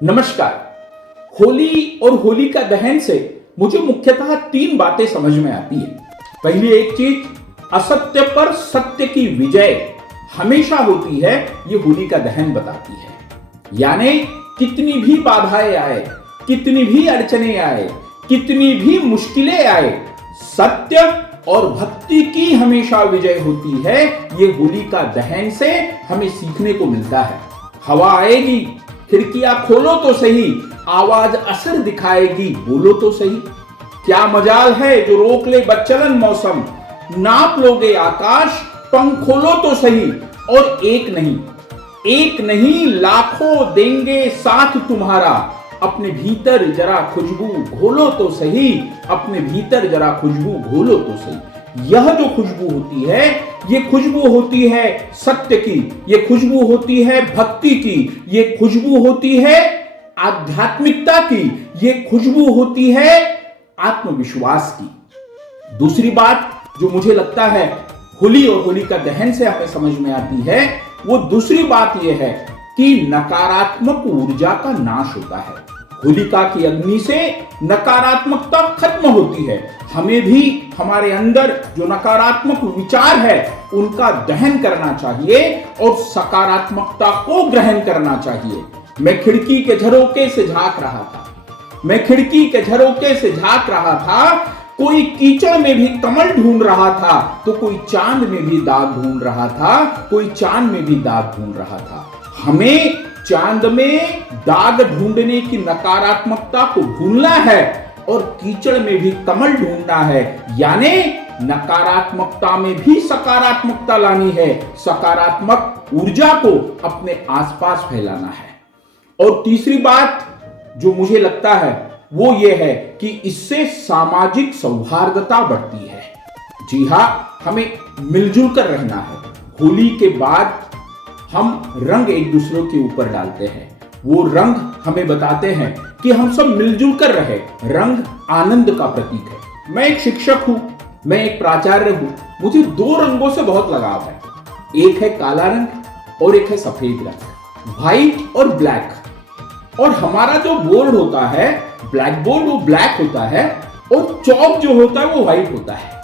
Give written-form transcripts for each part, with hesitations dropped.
नमस्कार। होली और होलिका दहन से मुझे मुख्यतः तीन बातें समझ में आती है। पहली एक चीज, असत्य पर सत्य की विजय हमेशा होती है, ये होलिका दहन बताती है। यानी कितनी भी बाधाएं आए, कितनी भी अड़चने आए, कितनी भी मुश्किलें आए, सत्य और भक्ति की हमेशा विजय होती है। ये होलिका दहन से हमें सीखने को मिलता है। हवा आएगी, खिड़कियां खोलो तो सही, आवाज असर दिखाएगी, बोलो तो सही। क्या मजाल है जो रोक ले बच्चलन मौसम, नाप लोगे आकाश, पंख खोलो तो सही। और एक नहीं लाखों देंगे साथ तुम्हारा, अपने भीतर जरा खुशबू घोलो तो सही, अपने भीतर जरा खुशबू घोलो तो सही। यह जो खुशबू होती है, ये खुशबू होती है सत्य की, ये खुशबू होती है भक्ति की, ये खुशबू होती है आध्यात्मिकता की, ये खुशबू होती है आत्मविश्वास की। दूसरी बात जो मुझे लगता है होली और होलिका दहन से हमें समझ में आती है, वो दूसरी बात यह है कि नकारात्मक ऊर्जा का नाश होता है। होलिका की अग्नि से नकारात्मकता खत्म होती है। हमें भी हमारे अंदर जो नकारात्मक विचार है उनका दहन करना चाहिए और सकारात्मकता को ग्रहण करना चाहिए। मैं खिड़की के झरोके से झांक रहा था, कोई कीचड़ में भी कमल ढूंढ रहा था, तो कोई चांद में भी दाग ढूंढ रहा था। हमें चांद में दाग ढूंढने की नकारात्मकता को भूलना है और कीचड़ में भी कमल ढूंढना है। यानी नकारात्मकता में भी सकारात्मकता लानी है, सकारात्मक ऊर्जा को अपने आसपास फैलाना है। और तीसरी बात जो मुझे लगता है वो ये है कि इससे सामाजिक सौहार्दता बढ़ती है। जी हां, हमें मिलजुल कर रहना है। होली के बाद हम रंग एक दूसरे के ऊपर डालते हैं, वो रंग हमें बताते हैं कि हम सब मिलजुल कर रहे। रंग आनंद का प्रतीक है। मैं एक शिक्षक हूं, मैं एक प्राचार्य हूं, मुझे दो रंगों से बहुत लगाव है। एक है काला रंग और एक है सफेद रंग, व्हाइट और ब्लैक। और हमारा जो बोर्ड होता है, ब्लैक बोर्ड, वो ब्लैक होता है और चौक जो होता है वो व्हाइट होता है।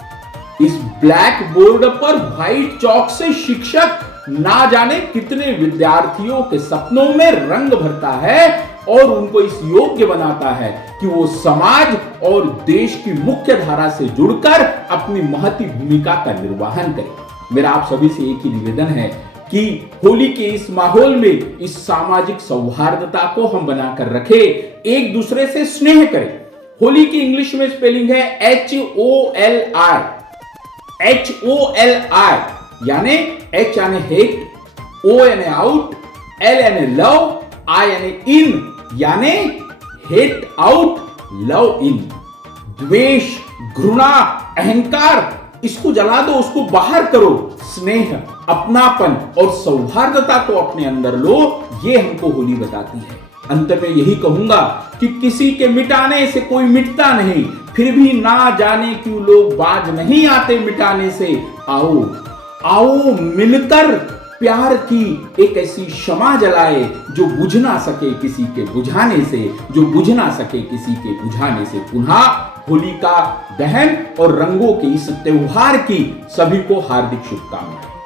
इस ब्लैक बोर्ड पर व्हाइट चौक से शिक्षक ना जाने कितने विद्यार्थियों के सपनों में रंग भरता है और उनको इस योग्य बनाता है कि वो समाज और देश की मुख्य धारा से जुड़कर अपनी महती भूमिका का निर्वहन करे। मेरा आप सभी से एक ही निवेदन है कि होली के इस माहौल में इस सामाजिक सौहार्दता को हम बनाकर रखें, एक दूसरे से स्नेह करें। होली की इंग्लिश में स्पेलिंग है HOLI, यानी H यानी हेट, O यानी आउट, L यानी लव, I यानी इन, यानी हेट आउट लव इन। द्वेष, घृणा, अहंकार, इसको जला दो, उसको बाहर करो। स्नेह, अपनापन और सौहार्दता को अपने अंदर लो, ये हमको होली बताती है। अंत में यही कहूंगा कि किसी के मिटाने से कोई मिटता नहीं, फिर भी ना जाने क्यों लोग बाज नहीं आते मिटाने से। आओ मिलकर प्यार की एक ऐसी क्षमा जलाए जो बुझ ना सके किसी के बुझाने से, पुनः होलिका दहन और रंगों के इस त्योहार की सभी को हार्दिक शुभकामनाएं।